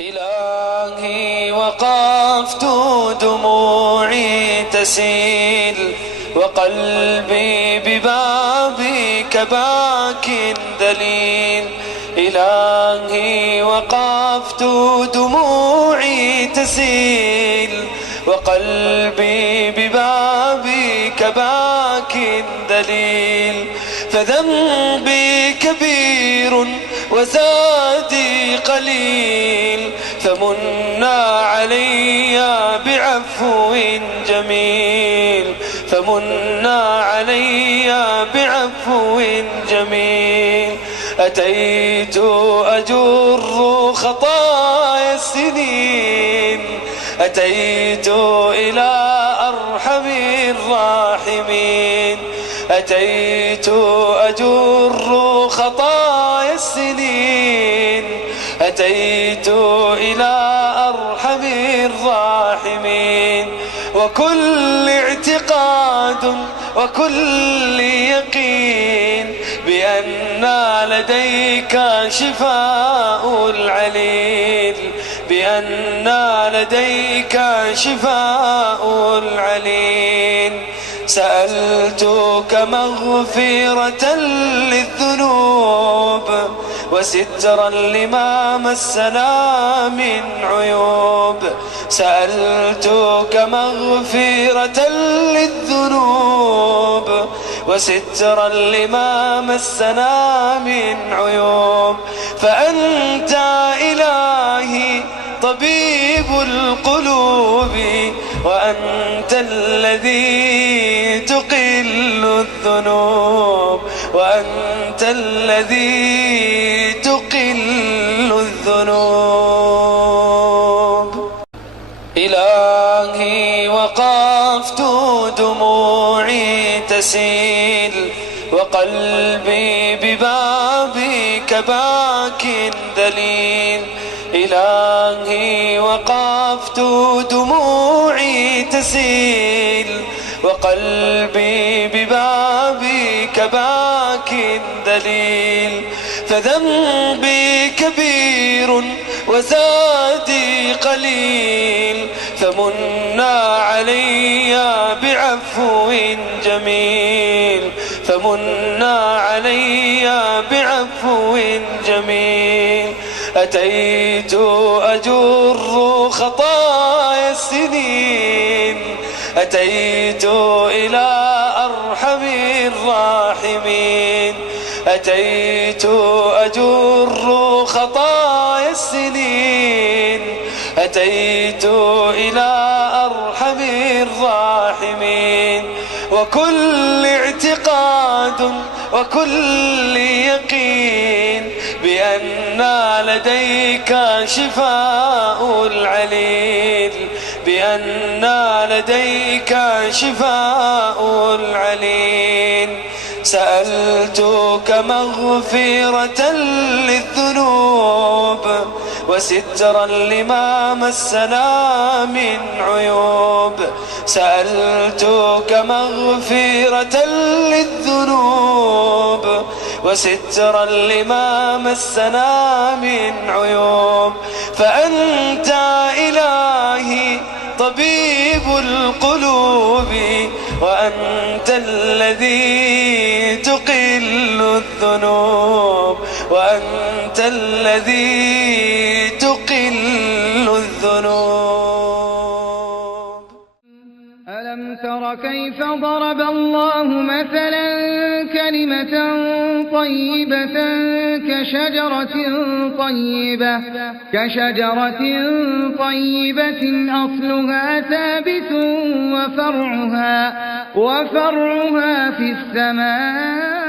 إلهي وقفت دموعي تسيل وقلبي ببابك باك ذليل. إلهي وقفت دموعي تسيل وقلبي ببابك باك ذليل. فذنبي كبير وزادي قليل فمنا علي بعفو جميل. فمنا علي بعفو جميل. أتيت أجر خطايا السنين أتيت إلى أرحم الراحمين. أتيت أجر خطايا السنين أتيت إلى أرحم الراحمين. وكل اعتقاد وكل يقين بأن لديك شفاء العليل. بأن لديك شفاء العليل. سألتك مغفرة للذنوب وسترا لما مسنا من عيوب. سألتك مغفرة للذنوب وسترا لما مسنا من عيوب. فأنت إلهي طبيب القلوب وأنت الذي تقل الذنوب. وأنت الذي تقل الذنوب. إلهي وقفت دموعي تسيل وقلبي ببابك باك ذليل. إلهي وقفت دموعي تسيل وقلبي ببابك باك ذليل. فذنبي كبير وزادي قليل فمنا علي بعفو جميل. فمنا علي بعفو جميل. أتيت أجر خطايا السنين أتيت إلى أرحم الراحمين. أتيت أجر خطايا السنين أتيت إلى أرحم الراحمين. وكل اعتقاد وكل يقين بأن لديك شفاء العليل. بأن لديك شفاء العليل. سألتك مغفرة للذنوب وسترا لما مسنا من عيوب. سألتك مغفرة للذنوب وسترا لما مسنا من عيوب. فأنت إلهي طبيب القلوب وأنت الذي تقل الذنوب. وأنت الذي تقل الذنوب. ألم تر كيف ضرب الله مثلا كلمة طيبة كشجرة طيبة أصلها ثابت وفرعها في السماء